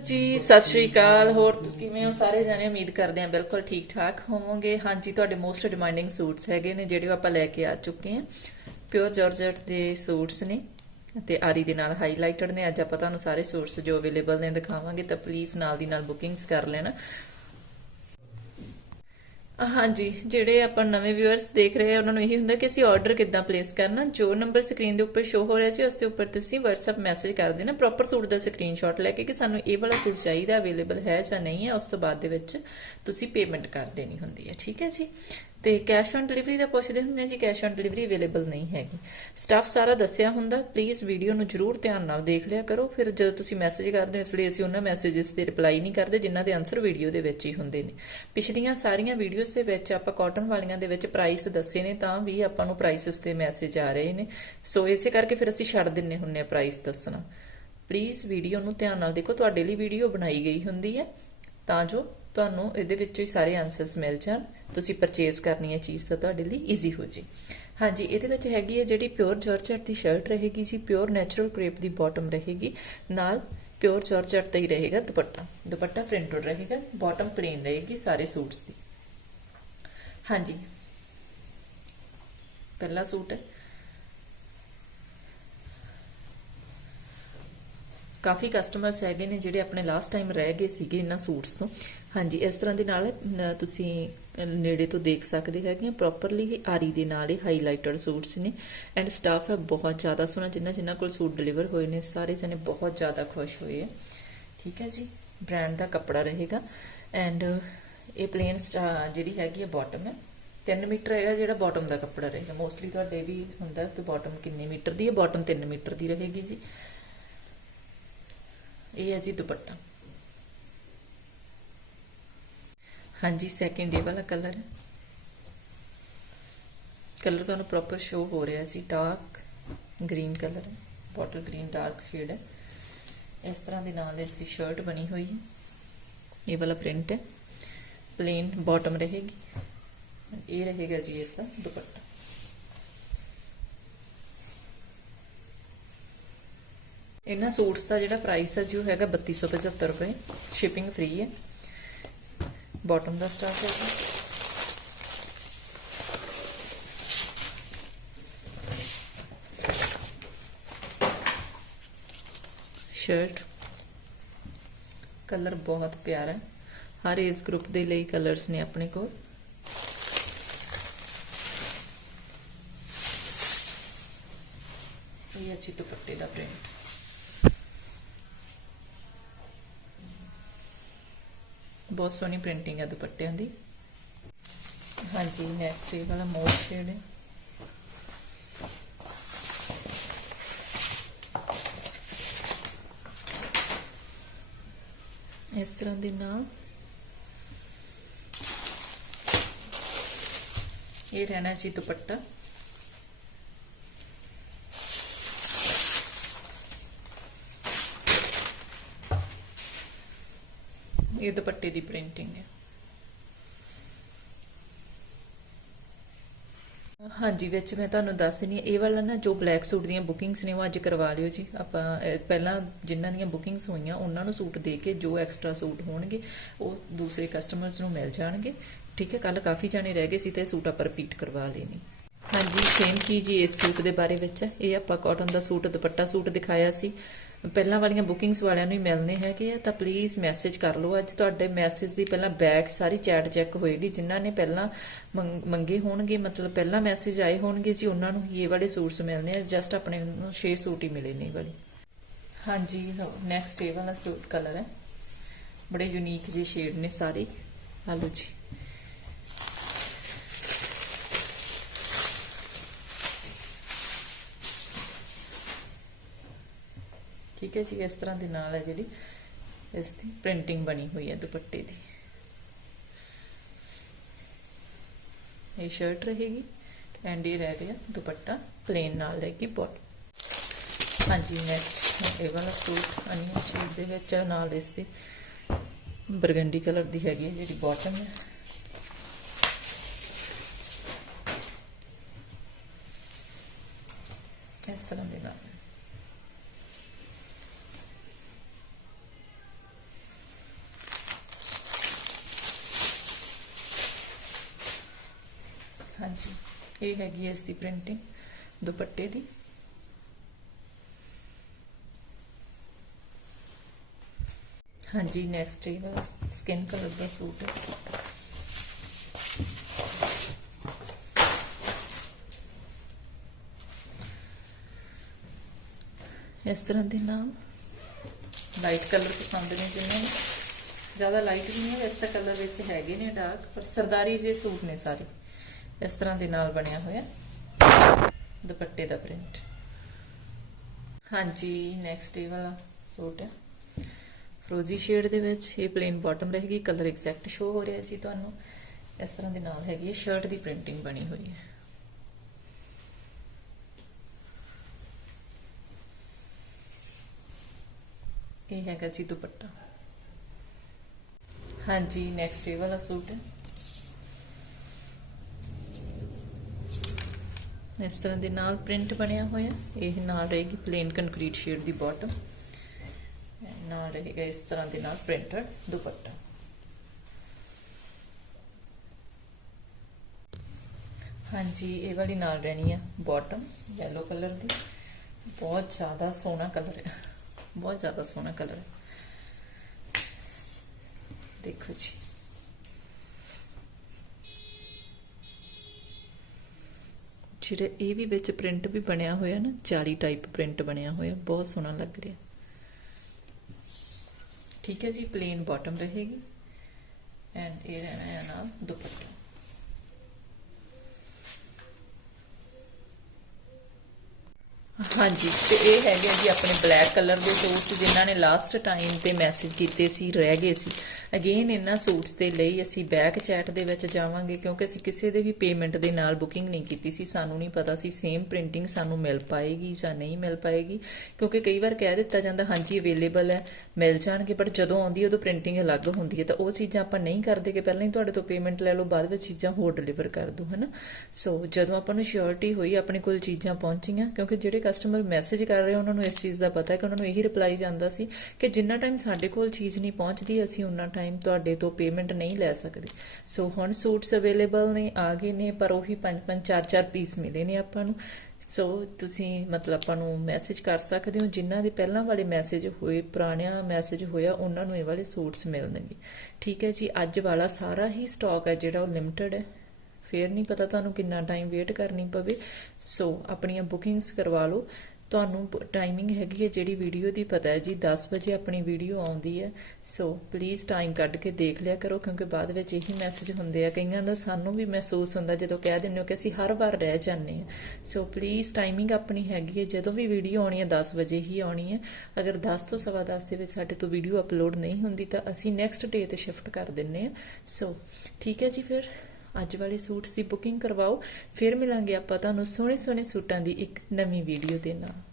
ਜੀ, ਸਤਿ ਸ਼੍ਰੀ ਅਕਾਲ। ਹੋਰ ਤੁਸੀਂ ਕਿਵੇਂ ਹੋ? ਸਾਰੇ ਜਾਣੇ ਉਮੀਦ ਕਰਦੇ ਹਾਂ ਬਿਲਕੁਲ ਠੀਕ ਠਾਕ ਹੋਵੋਗੇ। ਹਾਂਜੀ, ਤੁਹਾਡੇ ਮੋਸਟ ਡਿਮਾਂਡਿੰਗ ਸੂਟਸ ਹੈਗੇ ਨੇ, ਜਿਹੜੇ ਆਪਾਂ ਲੈ ਕੇ ਆ ਚੁੱਕੇ ਹਾਂ। ਪਿਓਰ ਜਾਰਜਟ ਦੇ ਸੂਟਸ ਨੇ ਤੇ ਆਰੀ ਦੇ ਨਾਲ ਹਾਈਲਾਈਟਡ ਨੇ। ਅੱਜ ਆਪਾਂ ਤੁਹਾਨੂੰ ਸਾਰੇ ਸੂਟਸ ਜੋ ਅਵੇਲੇਬਲ ਨੇ ਦਿਖਾਵਾਂਗੇ, ਤਾਂ ਪਲੀਜ਼ ਨਾਲ ਦੀ ਨਾਲ ਬੁਕਿੰਗਸ ਕਰ ਲੈਣਾ। ਹਾਂਜੀ, ਜਿਹੜੇ ਆਪਾਂ ਨਵੇਂ ਵਿਊਅਰਸ ਦੇਖ ਰਹੇ ਆ ਉਹਨਾਂ ਨੂੰ ਇਹੀ ਹੁੰਦਾ ਕਿ ਅਸੀਂ ਆਰਡਰ ਕਿੱਦਾਂ ਪਲੇਸ ਕਰਨਾ, ਜੋ ਨੰਬਰ ਸਕਰੀਨ ਦੇ ਉੱਪਰ ਸ਼ੋ ਹੋ ਰਿਹਾ ਸੀ, ਉਸ ਦੇ ਉੱਪਰ ਤੁਸੀਂ WhatsApp ਮੈਸੇਜ ਕਰ ਦੇਣਾ ਪ੍ਰੋਪਰ ਸੂਟ ਦਾ ਸਕਰੀਨਸ਼ਾਟ ਲੈ ਕੇ ਕਿ ਸਾਨੂੰ ਇਹ ਵਾਲਾ ਸੂਟ ਚਾਹੀਦਾ ਅਵੇਲੇਬਲ ਹੈ ਜਾਂ ਨਹੀਂ ਹੈ, ਉਸ ਤੋਂ ਬਾਅਦ ਦੇ ਵਿੱਚ ਤੁਸੀਂ ਪੇਮੈਂਟ ਕਰ ਦੇਣੀ ਹੁੰਦੀ ਹੈ, ਠੀਕ ਹੈ ਜੀ? ਤੇ ਕੈਸ਼ ਔਨ ਡਿਲੀਵਰੀ ਦਾ ਪੁੱਛਦੇ ਹੁੰਦੇ ਆ ਜੀ, ਕੈਸ਼ ਔਨ ਡਿਲੀਵਰੀ ਅਵੇਲੇਬਲ ਨਹੀਂ ਹੈਗੀ। ਸਟਾਫ ਸਾਰਾ ਦੱਸਿਆ ਹੁੰਦਾ ਪਲੀਜ਼ ਵੀਡੀਓ ਨੂੰ ਜਰੂਰ ਧਿਆਨ ਨਾਲ ਦੇਖ ਲਿਆ ਕਰੋ। ਫਿਰ ਜਦੋਂ ਤੁਸੀਂ ਮੈਸੇਜ ਕਰਦੇ ਹੋ, ਇਸ ਲਈ ਅਸੀਂ ਉਹਨਾਂ ਮੈਸੇजेस ਤੇ ਰਿਪਲਾਈ ਨਹੀਂ ਕਰਦੇ, ਜਿਨ੍ਹਾਂ ਦੇ ਆਨਸਰ ਵੀਡੀਓ ਦੇ ਵਿੱਚ ਹੀ ਹੁੰਦੇ ਨੇ। ਪਿਛਲੀਆਂ ਸਾਰੀਆਂ ਵੀਡੀਓਜ਼ ਦੇ ਵਿੱਚ ਆਪਾਂ ਕਾਟਨ ਵਾਲੀਆਂ ਦੇ ਵਿੱਚ ਪ੍ਰਾਈਸ ਦੱਸੇ ਨੇ, ਤਾਂ ਵੀ ਆਪਾਂ ਨੂੰ ਪ੍ਰਾਈਸਸ ਤੇ ਮੈਸੇਜ ਆ ਰਹੇ ਨੇ। ਸੋ ਇਸੇ ਕਰਕੇ ਫਿਰ ਅਸੀਂ ਛੱਡ ਦਿੰਨੇ ਹੁੰਨੇ ਆ ਪ੍ਰਾਈਸ ਦੱਸਣਾ। ਪਲੀਜ਼ ਵੀਡੀਓ ਨੂੰ ਧਿਆਨ ਨਾਲ ਦੇਖੋ, ਤੁਹਾਡੇ ਲਈ ਵੀਡੀਓ ਬਣਾਈ ਗਈ ਹੁੰਦੀ ਹੈ, ਤਾਂ ਜੋ ਤੁਹਾਨੂੰ ਇਹਦੇ ਵਿੱਚ ਹੀ ਸਾਰੇ ਆਨਸਰਸ ਮਿਲ ਜਾਣ। ਤੁਸੀਂ ਪਰਚੇਸ ਕਰਨੀ ਹੈ ਚੀਜ਼, ਤਾਂ ਤੁਹਾਡੇ ਲਈ ਈਜ਼ੀ ਹੋ ਜੇ। ਹਾਂਜੀ, ਇਹਦੇ ਵਿੱਚ ਹੈਗੀ ਹੈ ਜਿਹੜੀ ਪਿਓਰ ਜਾਰਜਟ ਦੀ ਸ਼ਰਟ ਰਹੇਗੀ ਜੀ ਪਿਓਰ ਨੈਚੁਰਲ ਕ੍ਰੇਪ ਦੀ ਬਾਟਮ ਰਹੇਗੀ। ਨਾਲ ਪਿਓਰ ਜਾਰਜਟ ਦਾ ਹੀ ਰਹੇਗਾ ਦੁਪੱਟਾ। ਦੁਪੱਟਾ ਪ੍ਰਿੰਟਡ ਰਹੇਗਾ ਬਾਟਮ ਪਲੇਨ ਰਹੇਗੀ ਸਾਰੇ ਸੂਟਸ ਦੀ। ਹਾਂਜੀ। ਪਹਿਲਾ ਸੂਟ ਹੈ। ਕਾਫੀ ਕਸਟਮਰਸ ਹੈਗੇ ਨੇ ਜਿਹੜੇ ਆਪਣੇ ਲਾਸਟ ਟਾਈਮ ਰਹਿ ਗਏ ਸੀਗੇ ਇਹਨਾਂ ਸੂਟਸ ਤੋਂ। ਹਾਂਜੀ, ਇਸ ਤਰ੍ਹਾਂ ਦੇ ਨਾਲ ਤੁਸੀਂ ਨੇੜੇ ਤੋਂ ਦੇਖ ਸਕਦੇ ਹੈਗੇ ਆ ਪ੍ਰੋਪਰਲੀ ਹੀ ਆਰੀ ਦੇ ਨਾਲ ਹੀ ਹਾਈਲਾਈਟਡ ਸੂਟਸ ਨੇ ਐਂਡ ਸਟਾਫ ਹੈ ਬਹੁਤ ਜ਼ਿਆਦਾ ਸੋਹਣਾ, ਜਿੰਨਾ ਜਿੰਨਾ ਕੋਲ ਸੂਟ ਡਿਲੀਵਰ ਹੋਏ ਨੇ, ਸਾਰੇ ਜਣੇ ਬਹੁਤ ਜ਼ਿਆਦਾ ਖੁਸ਼ ਹੋਏ ਆ। ਠੀਕ ਹੈ ਜੀ ਬ੍ਰਾਂਡ ਦਾ ਕੱਪੜਾ ਰਹੇਗਾ ਐਂਡ ਇਹ ਪਲੇਨ ਜਿਹੜੀ ਹੈਗੀ ਹੈ ਬਾਟਮ ਹੈ 3 ਮੀਟਰ ਹੈਗਾ ਜਿਹੜਾ ਬਾਟਮ ਦਾ ਕੱਪੜਾ ਰਹੇਗਾ। ਮੋਸਟਲੀ ਤੁਹਾਡੇ ਵੀ ਹੁੰਦਾ ਕਿ ਬਾਟਮ ਕਿੰਨੇ ਮੀਟਰ ਦੀ ਹੈ ਬਾਟਮ 3 ਮੀਟਰ ਦੀ ਰਹੇਗੀ ਜੀ। ਇਹ ਹੈ ਜੀ ਦੁਪੱਟਾ। ਹਾਂਜੀ ਸੈਕਿੰਡ ਇਹ ਵਾਲਾ ਕਲਰ ਹੈ। ਕਲਰ ਤੁਹਾਨੂੰ ਪ੍ਰੋਪਰ ਸ਼ੋ ਹੋ ਰਿਹਾ ਜੀ। ਡਾਰਕ ਗ੍ਰੀਨ ਕਲਰ ਹੈ। ਬੋਟਲ ਗ੍ਰੀਨ ਡਾਰਕ ਸ਼ੇਡ ਹੈ। ਇਸ ਤਰ੍ਹਾਂ ਦੇ ਨਾਲ ਇਸ ਦੀ ਸ਼ਰਟ ਬਣੀ ਹੋਈ ਹੈ। ਇਹ ਵਾਲਾ ਪ੍ਰਿੰਟ ਹੈ। ਪਲੇਨ ਬਾਟਮ ਰਹੇਗੀ। ਇਹ ਰਹੇਗਾ ਜੀ ਇਸ ਦਾ ਦੁਪੱਟਾ। ਇਹਨਾਂ ਸੂਟਸ ਦਾ ਜਿਹੜਾ ਪ੍ਰਾਈਸ ਹੈ ਜੀ ਉਹ ਹੈਗਾ 3275 ਰੁਪਏ। ਸ਼ਿਪਿੰਗ ਫ੍ਰੀ ਹੈ। ਬਾਟਮ ਦਾ ਸਟਾਫ ਹੈ ਜੀ। ਸ਼ਰਟ ਕਲਰ ਬਹੁਤ ਪਿਆਰਾ ਹੈ। ਹਰ ਏਜ ਗਰੁੱਪ ਦੇ ਲਈ ਕਲਰਸ ਨੇ ਆਪਣੇ ਕੋਲ। ਇਹ ਅੱਛੀ ਦੁਪੱਟੇ ਦਾ ਪ੍ਰਿੰਟ ਬਹੁਤ ਸੋਹਣੀ ਪ੍ਰਿੰਟਿੰਗ ਹੈ ਦੁਪੱਟਿਆਂ ਦੀ ਹਾਂਜੀ ਨੈਕਸਟ ਇਹ ਵਾਲਾ ਮੋਰ ਸ਼ੇਡ ਹੈ ਇਸ ਤਰ੍ਹਾਂ ਦੇ ਨਾਲ ਇਹ ਰਹਿਣਾ ਜੀ ਦੁਪੱਟਾ ਇਹ ਦੁਪੱਟੇ ਦੀ ਪ੍ਰਿੰਟਿੰਗ ਹੈ। ਹਾਂਜੀ, ਵਿੱਚ ਮੈਂ ਤੁਹਾਨੂੰ ਦੱਸ ਦਿੰਨੀ ਹਾਂ, ਇਹ ਵਾਲਾ ਨਾ ਜੋ ਬਲੈਕ ਸੂਟ ਦੀਆਂ ਬੁਕਿੰਗਸ ਨੇ ਉਹ ਅੱਜ ਕਰਵਾ ਲਿਓ ਜੀ। ਆਪਾਂ ਪਹਿਲਾਂ ਜਿਨ੍ਹਾਂ ਦੀਆਂ ਬੁਕਿੰਗਸ ਹੋਈਆਂ, ਉਹਨਾਂ ਨੂੰ ਸੂਟ ਦੇ ਕੇ ਜੋ ਐਕਸਟਰਾ ਸੂਟ ਹੋਣਗੇ, ਉਹ ਦੂਸਰੇ ਕਸਟਮਰਸ ਨੂੰ ਮਿਲ ਜਾਣਗੇ। ਠੀਕ ਹੈ ਕੱਲ ਕਾਫੀ ਜਾਣੇ ਰਹਿ ਗਏ ਸੀ ਤੇ ਇਹ ਸੂਟ ਆਪਾਂ ਰਿਪੀਟ ਕਰਵਾ ਲੈਣੀ ਹਾਂਜੀ ਸੇਮ ਚੀਜ਼ ਹੀ ਇਸ ਸੂਟ ਦੇ ਬਾਰੇ ਵਿੱਚ ਇਹ ਆਪਾਂ ਕਾਟਨ ਦਾ ਸੂਟ, ਦੁਪੱਟਾ ਸੂਟ ਦਿਖਾਇਆ ਸੀ। ਪਹਿਲਾਂ ਵਾਲੀਆਂ ਬੁਕਿੰਗਸ ਵਾਲਿਆਂ ਨੂੰ ਹੀ ਮਿਲਨੇ ਹੈਗੇ ਆ, ਤਾਂ ਪਲੀਜ਼ ਮੈਸੇਜ ਕਰ ਲਓ। ਅੱਜ ਤੁਹਾਡੇ ਮੈਸੇਜ ਦੀ ਪਹਿਲਾਂ ਬੈਕ ਸਾਰੀ ਚੈਟ ਚੈੱਕ ਹੋਏਗੀ। ਜਿਨ੍ਹਾਂ ਨੇ ਪਹਿਲਾਂ ਮੰਗ- ਮੰਗੇ ਹੋਣਗੇ, ਮਤਲਬ ਪਹਿਲਾਂ ਮੈਸੇਜ ਆਏ ਹੋਣਗੇ ਜੀ, ਉਹਨਾਂ ਨੂੰ ਹੀ ਇਹ ਵਾਲੇ ਸੂਟਸ ਮਿਲਨੇ ਆ। ਜਸਟ ਆਪਣੇ ਨੂੰ 6 ਸੂਟ ਹੀ ਮਿਲੇ ਨੇ ਇਹ ਵਾਲੇ। ਹਾਂਜੀ ਨੈਕਸਟ ਇਹ ਵਾਲਾ ਸੂਟ ਕਲਰ ਹੈ। ਬੜੇ ਯੂਨੀਕ ਜਿਹੇ ਸ਼ੇਡ ਨੇ ਸਾਰੇ। ਆਲੋ ਜੀ। ਠੀਕ ਹੈ ਜੀ, ਇਸ ਤਰ੍ਹਾਂ ਦੇ ਨਾਲ ਹੈ ਜਿਹੜੀ ਇਸ ਦੀ ਪ੍ਰਿੰਟਿੰਗ ਬਣੀ ਹੋਈ ਹੈ ਦੁਪੱਟੇ ਦੀ। ਇਹ ਸ਼ਰਟ ਰਹੇਗੀ ਐਂਡ ਇਹ ਰਹਿ ਗਿਆ ਦੁਪੱਟਾ ਪਲੇਨ ਨਾਲ ਰਹੇਗੀ ਬੋਟ ਹਾਂਜੀ ਨੈਕਸਟ ਇਹ ਵਾਲਾ ਸੂਟ ਅਨੀਅਨ ਸ਼ੇਡ ਦੇ ਵਿੱਚ ਨਾਲ ਇਸ ਦੇ ਬਰਗੰਡੀ ਕਲਰ ਦੀ ਹੈਗੀ ਹੈ ਜਿਹੜੀ ਬਾਟਮ ਹੈ। ਇਸ ਤਰ੍ਹਾਂ ਦੇ ਨਾਲ। ਹਾਂਜੀ, ਇਹ ਹੈਗੀ ਹੈ ਇਸ ਦੀ ਪ੍ਰਿੰਟਿੰਗ ਦੁਪੱਟੇ ਦੀ। ਹਾਂਜੀ ਨੈਕਸਟ ਇਹ ਵਾਲਾ ਸਕਿਨ ਕਲਰ ਦਾ ਸੂਟ ਹੈ। ਇਸ ਤਰ੍ਹਾਂ ਦੇ ਨਾਲ ਲਾਈਟ ਕਲਰ ਪਸੰਦ ਨੇ ਜਿਨ੍ਹਾਂ ਨੂੰ। ਜ਼ਿਆਦਾ ਲਾਈਟ ਵੀ ਨਹੀਂ ਹੈ, ਵੈਸੇ ਤਾਂ ਕਲਰ ਵਿੱਚ ਹੈਗੇ ਨੇ ਡਾਰਕ ਪਰ ਸਰਦਾਰੀ ਜੇ ਸੂਟ ਨੇ ਸਾਰੇ। ਇਸ ਤਰ੍ਹਾਂ ਦੇ ਨਾਲ ਬਣਿਆ ਹੋਇਆ। ਦੁਪੱਟੇ ਦਾ ਪ੍ਰਿੰਟ ਹਾਂਜੀ ਨੈਕਸਟ ਇਹ ਵਾਲਾ ਸੂਟ ਹੈ। ਫਰੋਜ਼ੀ ਸ਼ੇਡ ਦੇ ਵਿੱਚ ਇਹ ਪਲੇਨ ਬਾਟਮ ਰਹੇਗੀ ਕਲਰ ਐਗਜ਼ੈਕਟ ਸ਼ੋ ਹੋ ਰਿਹਾ ਜੀ ਤੁਹਾਨੂੰ। ਇਸ ਤਰ੍ਹਾਂ ਦੇ ਨਾਲ ਹੈਗੀ ਹੈ ਸ਼ਰਟ ਦੀ ਪ੍ਰਿੰਟਿੰਗ ਬਣੀ ਹੋਈ ਹੈ। ਇਹ ਹੈਗਾ ਜੀ ਦੁਪੱਟਾ। ਹਾਂਜੀ ਨੈਕਸਟ ਇਹ ਵਾਲਾ ਸੂਟ ਹੈ। ਇਸ ਤਰ੍ਹਾਂ ਦੇ ਨਾਲ ਪ੍ਰਿੰਟ ਬਣਿਆ ਹੋਇਆ। ਇਹ ਨਾਲ ਰਹੇਗੀ ਪਲੇਨ ਕੰਕਰੀਟ ਸ਼ੇਡ ਦੀ ਬਾਟਮ ਨਾਲ ਰਹੇਗਾ ਇਸ ਤਰ੍ਹਾਂ ਦੇ ਨਾਲ ਪ੍ਰਿੰਟਡ ਦੁਪੱਟਾ। ਹਾਂਜੀ, ਇਹ ਵਾਲੀ ਨਾਲ ਰਹਿਣੀ ਆ ਬਾਟਮ yellow ਕਲਰ ਦੀ। ਬਹੁਤ ਜ਼ਿਆਦਾ ਸੋਹਣਾ ਕਲਰ ਹੈ ਬਹੁਤ ਜ਼ਿਆਦਾ ਸੋਹਣਾ ਕਲਰ ਹੈ ਦੇਖੋ ਜੀ। ਜਿਹੜਾ ਇਹ ਵੀ ਵਿੱਚ ਪ੍ਰਿੰਟ ਵੀ ਬਣਿਆ ਹੋਇਆ ਨਾ ਜਾਲੀ ਟਾਈਪ ਪ੍ਰਿੰਟ ਬਣਿਆ ਹੋਇਆ, ਬਹੁਤ ਸੋਹਣਾ ਲੱਗ ਰਿਹਾ। ਠੀਕ ਹੈ ਜੀ ਪਲੇਨ ਬਾਟਮ ਰਹੇਗੀ। ਐਂਡ ਇਹ ਰਹਿਣਾ ਨਾਲ ਦੁਪੱਟਾ। ਹਾਂਜੀ, ਤੇ ਇਹ ਹੈਗੇ ਜੀ ਆਪਣੇ ਬਲੈਕ ਕਲਰ ਦੇ ਸੂਟਸ ਜਿਨ੍ਹਾਂ ਨੇ ਲਾਸਟ ਟਾਈਮ ਤੇ ਮੈਸੇਜ ਕੀਤੇ ਸੀ, ਰਹਿ ਗਏ ਸੀ। ਅਗੇਨ ਇਹਨਾਂ ਸੂਟਸ ਦੇ ਲਈ ਅਸੀਂ ਬੈਕ ਚੈਟ ਦੇ ਵਿੱਚ ਜਾਵਾਂਗੇ ਕਿਉਂਕਿ ਅਸੀਂ ਕਿਸੇ ਦੇ ਵੀ ਪੇਮੈਂਟ ਦੇ ਨਾਲ ਬੁਕਿੰਗ ਨਹੀਂ ਕੀਤੀ ਸੀ। ਸਾਨੂੰ ਨਹੀਂ ਪਤਾ ਸੀ ਸੇਮ ਪ੍ਰਿੰਟਿੰਗ ਸਾਨੂੰ ਮਿਲ ਪਾਏਗੀ ਜਾਂ ਨਹੀਂ ਮਿਲ ਪਾਏਗੀ। ਕਿਉਂਕਿ ਕਈ ਵਾਰ ਕਹਿ ਦਿੱਤਾ ਜਾਂਦਾ, ਹਾਂਜੀ ਅਵੇਲੇਬਲ ਹੈ, ਮਿਲ ਜਾਣਗੇ ਬਟ ਜਦੋਂ ਆਉਂਦੀ ਹੈ ਉਦੋਂ ਪ੍ਰਿੰਟਿੰਗ ਅਲੱਗ ਹੁੰਦੀ ਹੈ। ਤਾਂ ਉਹ ਚੀਜ਼ਾਂ ਆਪਾਂ ਨਹੀਂ ਕਰਦੇ ਕਿ ਪਹਿਲਾਂ ਹੀ ਤੁਹਾਡੇ ਤੋਂ ਪੇਮੈਂਟ ਲੈ ਲਓ, ਬਾਅਦ ਵਿੱਚ ਚੀਜ਼ਾਂ ਹੋਰ ਡਿਲੀਵਰ ਕਰ ਦੋ ਹਨਾ? ਸੋ ਜਦੋਂ ਆਪਾਂ ਨੂੰ ਸ਼ੋਰਟੀ ਹੋਈ, ਆਪਣੇ ਕੋਲ ਚੀਜ਼ਾਂ ਪਹੁੰਚੀਆਂ, ਕਿਉਂਕਿ ਜਿਹੜੇ ਕਸਟਮਰ ਮੈਸੇਜ ਕਰ ਰਹੇ ਉਹਨਾਂ ਨੂੰ ਇਸ ਚੀਜ਼ ਦਾ ਪਤਾ ਹੈ ਕਿ ਉਹਨਾਂ ਨੂੰ ਇਹੀ ਰਿਪਲਾਈ ਜਾਂਦਾ ਸੀ ਕਿ ਜਿੰਨਾ ਟਾਈਮ ਸਾਡੇ ਕੋਲ ਚੀਜ਼ ਨਹੀਂ ਪਹੁੰਚਦੀ, ਅਸੀਂ ਉਹਨਾਂ ਟਾਈਮ ਤੁਹਾਡੇ ਤੋਂ ਪੇਮੈਂਟ ਨਹੀਂ ਲੈ ਸਕਦੇ। ਸੋ ਹੁਣ ਸੂਟਸ ਅਵੇਲੇਬਲ ਨੇ, ਆ ਗਏ ਨੇ, ਪਰ ਉਹੀ 5-5 4-4 ਪੀਸ ਮਿਲੇ ਨੇ ਆਪਾਂ ਨੂੰ। ਸੋ ਤੁਸੀਂ ਮਤਲਬ ਆਪਾਂ ਨੂੰ ਮੈਸੇਜ ਕਰ ਸਕਦੇ ਹੋ, ਜਿਨ੍ਹਾਂ ਦੇ ਪਹਿਲਾਂ ਵਾਲੇ ਮੈਸੇਜ ਹੋਏ, ਪੁਰਾਣਿਆਂ ਮੈਸੇਜ ਹੋਇਆ, ਉਹਨਾਂ ਨੂੰ ਇਹ ਵਾਲੇ ਸੂਟਸ ਮਿਲਣਗੇ। ਠੀਕ ਹੈ ਜੀ, ਅੱਜ ਵਾਲਾ ਸਾਰਾ ਹੀ ਸਟਾਕ ਹੈ ਜਿਹੜਾ ਉਹ ਲਿਮਟਿਡ ਹੈ। ਫੇਰ ਨਹੀਂ ਪਤਾ ਤੁਹਾਨੂੰ ਕਿੰਨਾ ਟਾਈਮ ਵੇਟ ਕਰਨੀ ਪਵੇ। ਸੋ ਆਪਣੀਆਂ ਬੁਕਿੰਗਸ ਕਰਵਾ ਲਓ। ਤੁਹਾਨੂੰ ਟਾਈਮਿੰਗ ਹੈਗੀ ਹੈ ਜਿਹੜੀ ਵੀਡੀਓ ਦੀ, ਪਤਾ ਹੈ ਜੀ 10 ਵਜੇ ਆਪਣੀ ਵੀਡੀਓ ਆਉਂਦੀ ਹੈ। ਸੋ ਪਲੀਜ਼ ਟਾਈਮ ਕੱਢ ਕੇ ਦੇਖ ਲਿਆ ਕਰੋ, ਕਿਉਂਕਿ ਬਾਅਦ ਵਿੱਚ ਇਹੀ ਮੈਸੇਜ ਹੁੰਦੇ ਆ। ਕਈਆਂ ਦਾ ਸਾਨੂੰ ਵੀ ਮਹਿਸੂਸ ਹੁੰਦਾ ਜਦੋਂ ਕਹਿ ਦਿੰਦੇ ਹੋ ਕਿ ਅਸੀਂ ਹਰ ਵਾਰ ਰਹਿ ਜਾਂਦੇ ਹਾਂ। ਸੋ ਪਲੀਜ਼ ਟਾਈਮਿੰਗ ਆਪਣੀ ਹੈਗੀ ਹੈ। ਜਦੋਂ ਵੀ ਵੀਡੀਓ ਆਉਣੀ ਹੈ 10 ਵਜੇ ਹੀ ਆਉਣੀ ਹੈ। ਅਗਰ 10 ਤੋਂ ਸਵਾ 10 ਦੇ ਵਿੱਚ ਸਾਡੇ ਤੋਂ ਵੀਡੀਓ ਅਪਲੋਡ ਨਹੀਂ ਹੁੰਦੀ, ਤਾਂ ਅਸੀਂ ਨੈਕਸਟ ਡੇ ਤੇ ਸ਼ਿਫਟ ਕਰ ਦਿੰਨੇ ਆ ਸੋ ਠੀਕ ਹੈ ਜੀ ਫਿਰ? ਅੱਜ ਵਾਲੇ ਸੂਟਸ ਦੀ ਬੁਕਿੰਗ ਕਰਵਾਓ, ਫਿਰ ਮਿਲਾਂਗੇ ਆਪਾਂ ਤੁਹਾਨੂੰ ਸੋਹਣੇ ਸੋਹਣੇ ਸੂਟਾਂ ਦੀ ਇੱਕ ਨਵੀਂ ਵੀਡੀਓ ਦੇ ਨਾਲ।